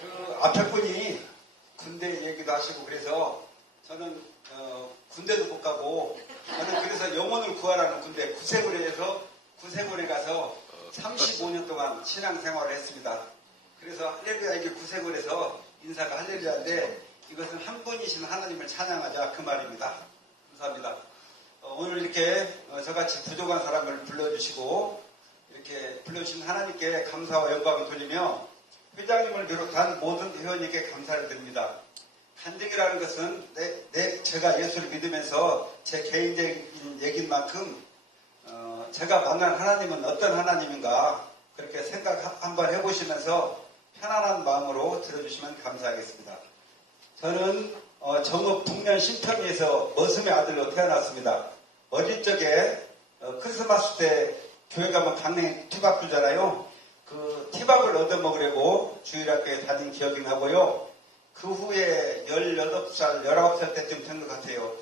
그 앞에 분이 군대 얘기도 하시고 그래서 저는 군대도 못 가고 저는 그래서 영혼을 구하라는 군대 구세군에 가서 35년 동안 신앙생활을 했습니다. 그래서 할렐루야 이게 구세군에서 인사가 할렐루야인데 이것은 한 분이신 하나님을 찬양하자 그 말입니다. 감사합니다. 오늘 이렇게 저같이 부족한 사람을 불러주시고 이렇게 불러주신 하나님께 감사와 영광을 돌리며 회장님을 비롯한 모든 회원님께 감사를 드립니다. 간증이라는 것은 제가 예수를 믿으면서 제 개인적인 얘기인 만큼 제가 만난 하나님은 어떤 하나님인가 그렇게 생각 한번 해보시면서 편안한 마음으로 들어주시면 감사하겠습니다. 저는 정읍 북면 신평리에서 머슴의 아들로 태어났습니다. 어릴 적에 크리스마스 때 교회 가면 강냉이 티밥 주잖아요. 그 티밥을 얻어먹으려고 주일학교에 다닌 기억이 나고요. 그 후에 18살, 19살 때쯤 된 것 같아요.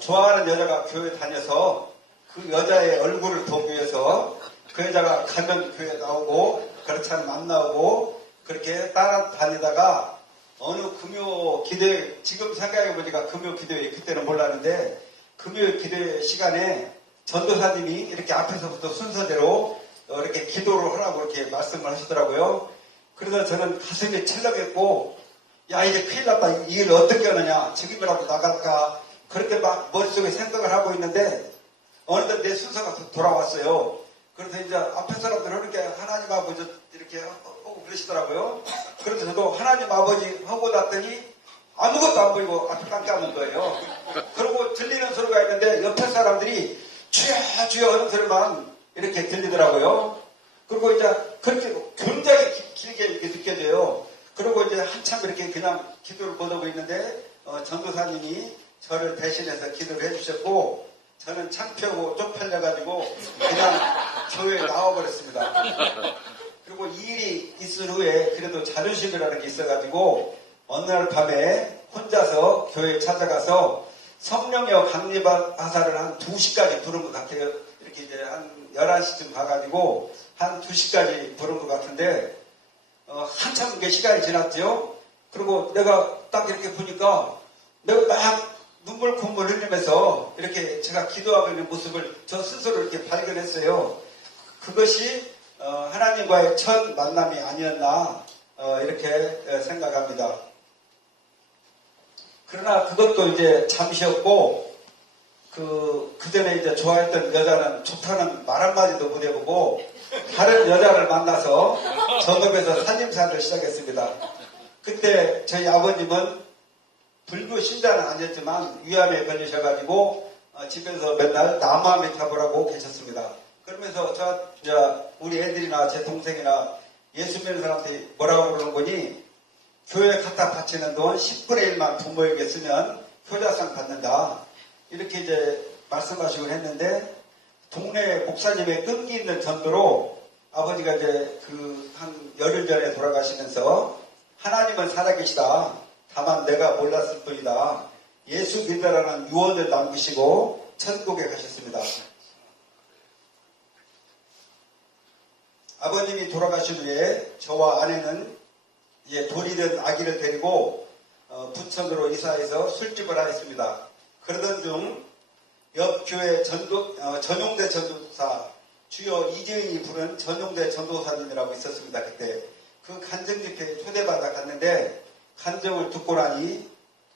좋아하는 여자가 교회 다녀서 그 여자의 얼굴을 보기 위해서 그 여자가 가면 교회 나오고 그렇지 않으면 안 나오고 그렇게 따라다니다가 어느 금요 기도회, 지금 생각해보니까 금요 기도회 그때는 몰랐는데 금요 기도회 시간에 전도사님이 이렇게 앞에서부터 순서대로 이렇게 기도를 하라고 이렇게 말씀을 하시더라고요. 그래서 저는 가슴이 철렁했고 야 이제 큰일 났다. 이 일 어떻게 하느냐. 지금이라도 나갈까. 그렇게 막 머릿속에 생각을 하고 있는데 어느덧 내 순서가 돌아왔어요. 그래서 이제 앞에 사람들 이렇게 하나님 아버지 이렇게 하고 그러시더라고요. 그래서 저도 하나님 아버지 하고 났더니 아무것도 안 보이고 앞에 깜깜한 거예요. 그리고 들리는 소리가 있는데 옆에 사람들이 주여 주여 하는 소리만 이렇게 들리더라고요. 그리고 이제 그렇게 굉장히 길게 이렇게 느껴져요. 그리고 이제 한참 이렇게 그냥 기도를 못하고 있는데 전도사님이 저를 대신해서 기도를 해주셨고 저는 창피하고 쪽팔려가지고 그냥 교회에 나와버렸습니다. 그리고 이 일이 있은 후에 그래도 자존심이라는 게 있어가지고 어느 날 밤에 혼자서 교회에 찾아가서 성령여 강림하사를 한 2시까지 부른 것 같아요. 이렇게 이제 한 11시쯤 가가지고 한 2시까지 부른 것 같은데 한참 게 시간이 지났죠. 그리고 내가 딱 이렇게 보니까 내가 막 눈물 콧물 흘리면서 이렇게 제가 기도하고 있는 모습을 저 스스로 이렇게 발견했어요. 그것이 하나님과의 첫 만남이 아니었나 이렇게 생각합니다. 그러나 그것도 이제 잠시였고 그 전에 이제 좋아했던 여자는 좋다는 말 한마디도 못 해보고 다른 여자를 만나서 정읍에서 살림살이를 시작했습니다. 그때 저희 아버님은 불교 신자는 아니었지만 위암에 걸리셔가지고 집에서 맨날 나무함에 타보라고 계셨습니다. 그러면서 우리 애들이나 제 동생이나 예수 믿는 사람들이 뭐라고 그러는 거니 교회 갖다 바치는 돈 10분의 1만 부모에게 쓰면 효자상 받는다. 이렇게 이제 말씀하시곤 했는데 동네 목사님의 끈기 있는 전도로 아버지가 이제 한 열흘 전에 돌아가시면서 하나님은 살아계시다. 다만 내가 몰랐을 뿐이다. 예수 믿으라는 유언을 남기시고 천국에 가셨습니다. 아버님이 돌아가신 후에 저와 아내는 이제 돌이 된 아기를 데리고 부천으로 이사해서 술집을 하였습니다. 그러던 중 옆 교회 전용대 전도사 주여 이재인이 부른 전용대 전도사님이라고 있었습니다. 그때 그 간증 집회에 초대받아 갔는데 간증을 듣고 나니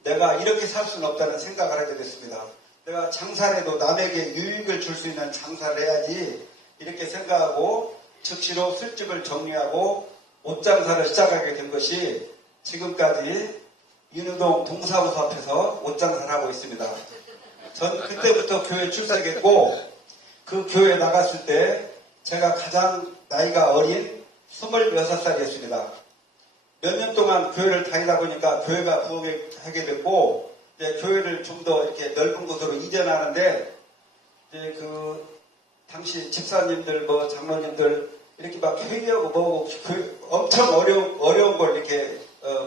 내가 이렇게 살 수는 없다는 생각을 하게 됐습니다. 내가 장사를 해도 남에게 유익을 줄 수 있는 장사를 해야지 이렇게 생각하고 즉시로 술집을 정리하고 옷장사를 시작하게 된 것이 지금까지 인우동 동사무소 앞에서 옷장사를 하고 있습니다. 전 그때부터 교회에 출석했고 그 교회에 나갔을 때 제가 가장 나이가 어린 26살이었습니다. 몇 년 동안 교회를 다니다 보니까 교회가 부흥하게 됐고 이제 교회를 좀 더 이렇게 넓은 곳으로 이전하는데 이제 당시 집사님들 장로님들 이렇게 막 회의하고 엄청 어려운 걸 이렇게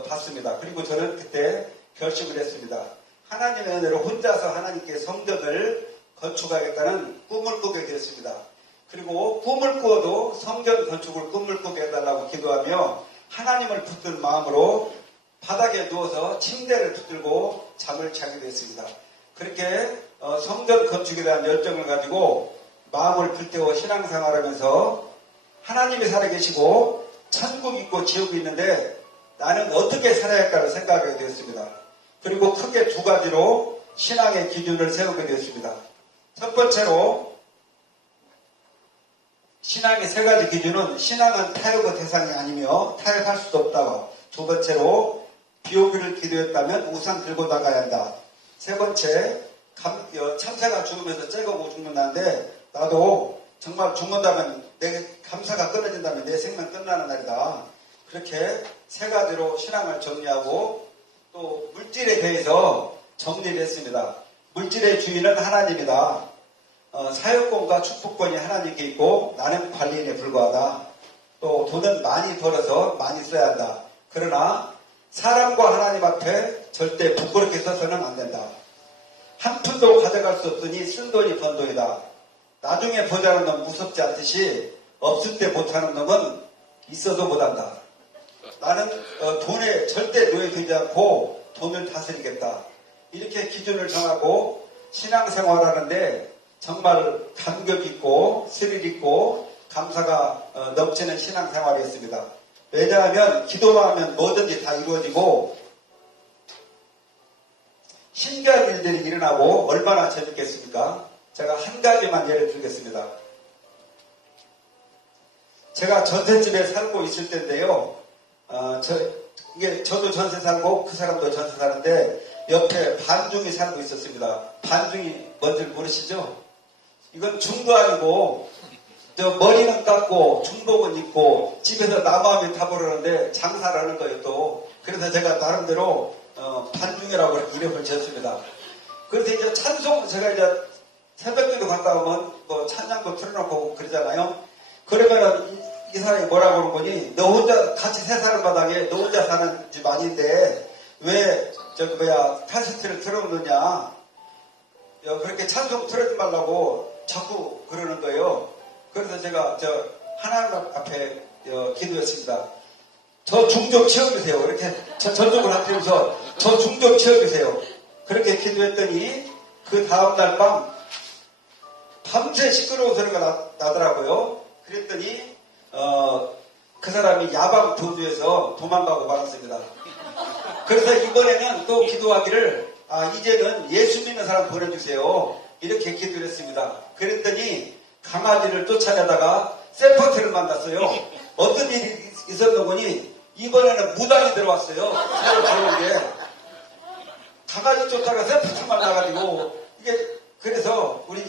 봤습니다. 그리고 저는 그때 결심을 했습니다. 하나님의 은혜로 혼자서 하나님께 성전을 건축하겠다는 꿈을 꾸게 됐습니다. 그리고 꿈을 꾸어도 성전 건축을 꿈을 꾸게 해달라고 기도하며 하나님을 붙든 마음으로 바닥에 누워서 침대를 붙들고 잠을 자게 됐습니다. 그렇게 성전 건축에 대한 열정을 가지고 마음을 불태워 신앙생활하면서 하나님이 살아계시고 천국이 있고 지옥이 있는데 나는 어떻게 살아야 할까를 생각하게 되었습니다. 그리고 크게 두 가지로 신앙의 기준을 세우게 되었습니다. 첫 번째로 신앙의 세 가지 기준은 신앙은 타협의 대상이 아니며 타협할 수도 없다. 두 번째로 비오기를 기도했다면 우산 들고 나가야 한다. 세 번째 참새가 죽으면서 째고 죽는다는데 나도 정말 죽는다면 내 감사가 끊어진다면 내 생명 끝나는 날이다. 그렇게 세 가지로 신앙을 정리하고 또 물질에 대해서 정리를 했습니다. 물질의 주인은 하나님이다. 사역권과 축복권이 하나님께 있고 나는 관리인에 불과하다. 또 돈은 많이 벌어서 많이 써야 한다. 그러나 사람과 하나님 앞에 절대 부끄럽게 써서는 안 된다. 한 푼도 가져갈 수 없으니 쓴 돈이 번 돈이다. 나중에 보자는 놈 무섭지 않듯이 없을 때 못하는 놈은 있어도 못한다. 나는 돈에 절대 노예되지 않고 돈을 다스리겠다. 이렇게 기준을 정하고 신앙생활하는데 정말 감격 있고 스릴 있고 감사가 넘치는 신앙생활이었습니다. 왜냐하면 기도만 하면 뭐든지 다 이루어지고 신기한 일들이 일어나고 얼마나 재밌겠습니까? 제가 한 가지만 예를 들겠습니다. 제가 전셋집에 살고 있을 때인데요. 저도 전세 살고 그 사람도 전세 사는데 옆에 반중이 살고 있었습니다. 반중이 뭔지 모르시죠? 이건 중도 아니고 머리는 깎고 중복은 입고 집에서 나무함이 타버리는데 장사를 하는 거예요 또. 그래서 제가 나름대로 반중이라고 이름을 지었습니다. 그래서 이제 찬송 제가 이제 새벽기도 갔다 오면 뭐 찬양도 틀어놓고 그러잖아요. 그러면은 이 사람이 뭐라고 그러는 거니? 너 혼자 같이 세 사람 마당에 너 혼자 사는 집 아닌데 왜 카세트를 틀어놓느냐? 그렇게 찬송 틀어주지 말라고 자꾸 그러는 거예요. 그래서 제가 하나님 앞에 기도했습니다. 저 중 좀 치워주세요. 이렇게 전적으로 하면서 저 중 좀 치워주세요. 그렇게 기도했더니 그 다음날 밤새 시끄러운 소리가 나더라고요. 그랬더니 그 사람이 야방 도주에서 도망가고 말았습니다. 그래서 이번에는 또 기도하기를 이제는 예수 믿는 사람 보내주세요. 이렇게 기도를 했습니다. 그랬더니 강아지를 쫓아내다가 세퍼트를 만났어요. 어떤 일이 있었는 거니 이번에는 무당이 들어왔어요. 새로 들어온 게. 강아지 쫓다가 세퍼트를 만나가지고 이게 그래서 우리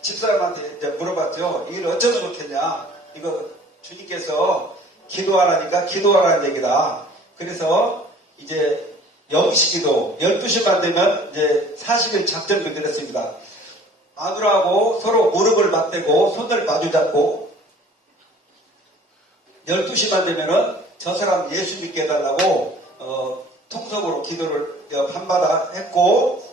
집사람한테 이제 물어봤죠. 이걸 어쩌면 좋겠냐. 이거 주님께서 기도하라니까 기도하라는 얘기다. 그래서 이제 영시기도 12시만 되면 이제 40일 작전 기도를 했습니다. 마누라하고 서로 무릎을 맞대고 손을 마주잡고 12시만 되면은 저 사람 예수 믿게 해달라고 통성으로 기도를 밤마다 했고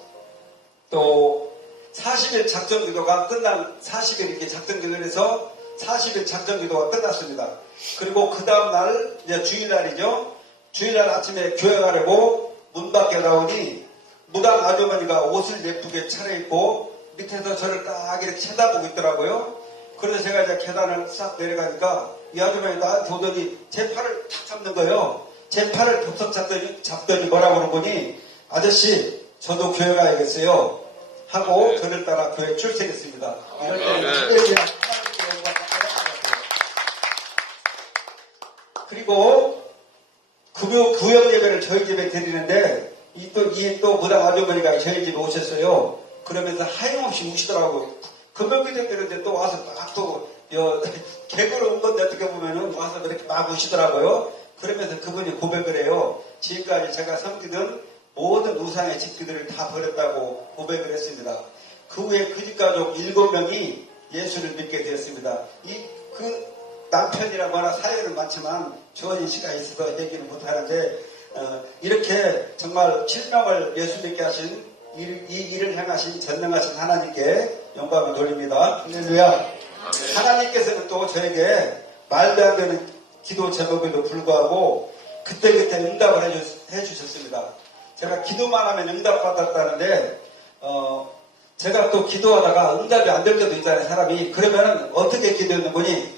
또 40일 작전 기도가 끝난 40일 이렇게 작전 기도를 해서 40일 작전 기도가 끝났습니다. 그리고 그 다음날 이제 주일날이죠. 주일날 아침에 교회 가려고 문 밖에 나오니 무당 아주머니가 옷을 예쁘게 차려입고 밑에서 저를 딱 이렇게 쳐다보고 있더라고요. 그래서 제가 이제 계단을 싹 내려가니까 이 아주머니 나한테 오더니 제 팔을 탁 잡는 거예요. 제 팔을 덥석 잡더니 뭐라고 그러는 거니 아저씨 저도 교회 가야겠어요. 하고 그를 따라 교회 출석했습니다. 이럴 때는 그리고 구역 예배를 저희 집에 드리는데 또 무당 아주머니가 저희 집에 오셨어요. 그러면서 하염없이 우시더라고요. 금요일에 그런데 또 와서 막 개그로 온 건데 어떻게 보면은 와서 이렇게 막 우시더라고요. 그러면서 그분이 고백을 해요. 지금까지 제가 섬기던 모든 우상의 집기들을 다 버렸다고 고백을 했습니다. 그 후에 그 집가족 7명이 예수를 믿게 되었습니다. 그 남편이라거나 사연은 많지만 좋은 시간이 있어서 얘기는 못하는데 이렇게 정말 7명을 예수 믿게 하신 이 일을 행하신 전능하신 하나님께 영광을 돌립니다. 할렐루야. 하나님께서는 또 저에게 말도 안 되는 기도 제목에도 불구하고 그때그때 응답을 해주셨습니다. 제가 기도만 하면 응답받았다는데 제가 또 기도하다가 응답이 안 될 때도 있잖아요. 사람이. 그러면 어떻게 기도했는 거니?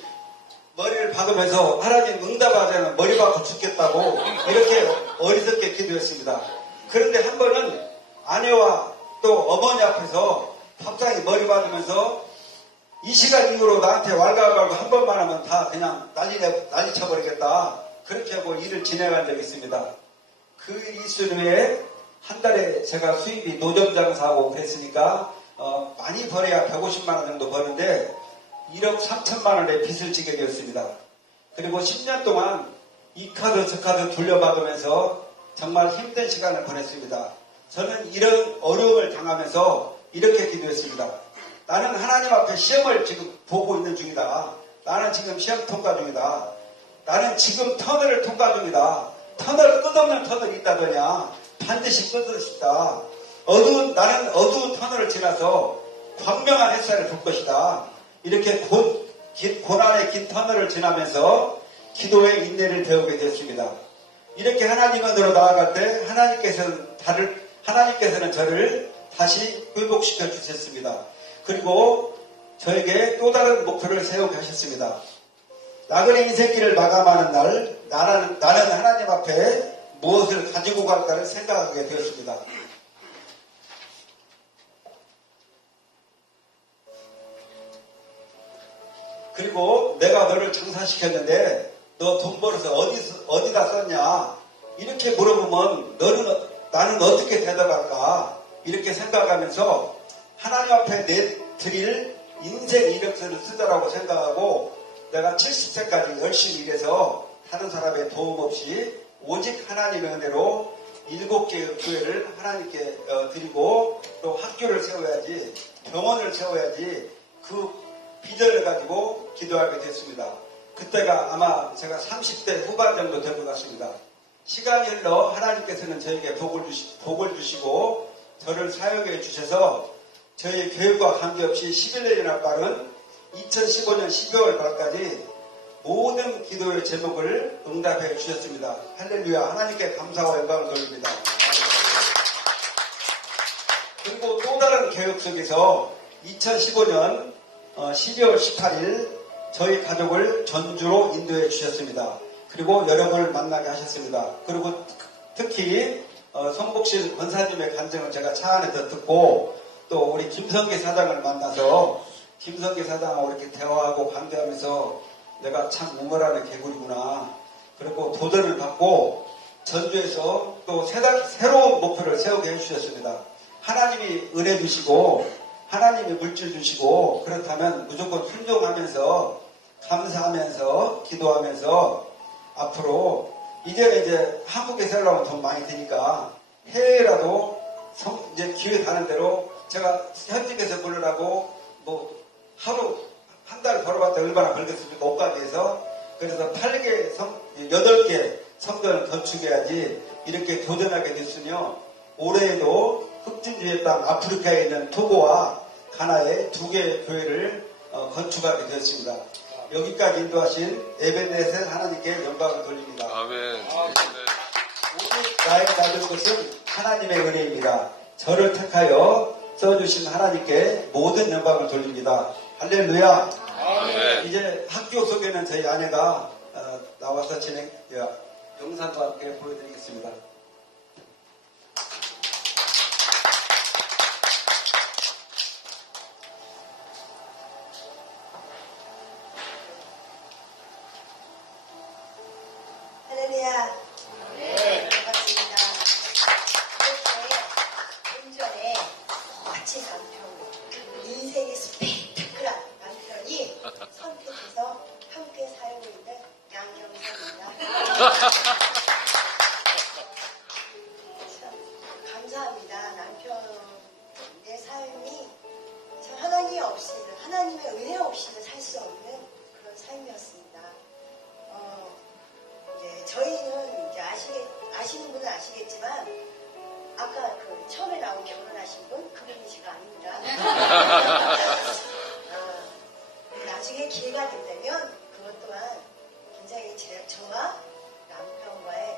머리를 박으면서 하나님 응답하자면 머리 박고 죽겠다고 이렇게 어리석게 기도했습니다. 그런데 한 번은 아내와 또 어머니 앞에서 밥상에 머리 받으면서 이 시간 이후로 나한테 왈가왈부 한 번만 하면 다 그냥 난리 쳐버리겠다. 그렇게 하고 일을 진행한 적이 있습니다. 그 이수에 한 달에 제가 수입이 노점 장사하고 그랬으니까 많이 벌어야 150만 원 정도 버는데 1억 3천만 원의 빚을 지게 되었습니다. 그리고 10년 동안 이 카드 저 카드 돌려받으면서 정말 힘든 시간을 보냈습니다. 저는 이런 어려움을 당하면서 이렇게 기도했습니다. 나는 하나님 앞에 시험을 지금 보고 있는 중이다. 나는 지금 시험 통과 중이다. 나는 지금 터널을 통과 중이다. 터널 끝없는 터널이 있다더냐. 반드시 끊을 수 있다. 나는 어두운 터널을 지나서 광명한 햇살을 볼 것이다. 이렇게 고난의 긴 터널을 지나면서 기도의 인내를 배우게 되었습니다. 이렇게 하나님 안으로 나아갈 때 하나님께서는 저를 다시 회복시켜 주셨습니다. 그리고 저에게 또 다른 목표를 세우게 하셨습니다. 나그네 인생길을 마감하는 날 나는 하나님 앞에 무엇을 가지고 갈까를 생각하게 되었습니다. 그리고 내가 너를 장사시켰는데 너 돈 벌어서 어디다 썼냐? 이렇게 물어보면 나는 어떻게 대답할까? 이렇게 생각하면서 하나님 앞에 드릴 인생 이력서를 쓰자라고 생각하고 내가 70세까지 열심히 일해서 다른 사람의 도움 없이 오직 하나님의 은혜로 7개의 교회를 하나님께 드리고 또 학교를 세워야지 병원을 세워야지 그 비전을 가지고 기도하게 됐습니다. 그때가 아마 제가 30대 후반 정도 된 것 같습니다. 시간이 흘러 하나님께서는 저에게 복을 주시고 저를 사역해 주셔서 저희 교육과 관계없이 11년이나 빠른 2015년 12월 말까지 모든 기도의 제목을 응답해 주셨습니다. 할렐루야. 하나님께 감사와 영광을 돌립니다. 그리고 또 다른 계획 속에서 2015년 12월 18일 저희 가족을 전주로 인도해 주셨습니다. 그리고 여러분을 만나게 하셨습니다. 그리고 특히 성복실 권사님의 간증을 제가 차 안에서 듣고 또 우리 김성기 사장을 만나서 김성기 사장하고 이렇게 대화하고 관계하면서 내가 참 웅얼하는 개구리구나. 그리고 도전을 받고 전주에서 또 새로운 목표를 세우게 해주셨습니다. 하나님이 은혜 주시고 하나님이 물질 주시고 그렇다면 무조건 순종하면서 감사하면서 기도하면서 앞으로 이제 한국에 살려면 돈 많이 드니까 해외라도 이제 기회 가는 대로 제가 현직에서 벌으라고 뭐 하루 한 달 벌어봤자 얼마나 벌겠습니까? 옷가게 해서 그래서 8개 성전을 건축해야지 이렇게 도전하게 됐으며 올해에도 흑진주의 땅 아프리카에 있는 토고와 가나에 2개의 교회를 건축하게 되었습니다. 여기까지 인도하신 에벤네셀 하나님께 영광을 돌립니다. 아멘. 오직 나에게 받은 것은 하나님의 은혜입니다. 저를 택하여 써주신 하나님께 모든 영광을 돌립니다. 할렐루야. 아멘. 이제 학교 소개는 저희 아내가 나와서 영상과 함께 보여드리겠습니다. 할렐루야. 네, 반갑습니다. 이렇게 운전에 마치 남편, 인생의 스펙타클한 남편이 선택해서 함께 살고 있는 양경선입니다. 참 감사합니다. 남편의 삶이 참 하나님의 은혜 없이는 살 수 없는 그런 삶이었습니다. 네, 저희는 이제 아시는 분은 아시겠지만 아까 그 처음에 나온 결혼하신 분 그분이 제가 아닙니다. 나중에 기회가 된다면 그것 또한 굉장히 저와 남편과의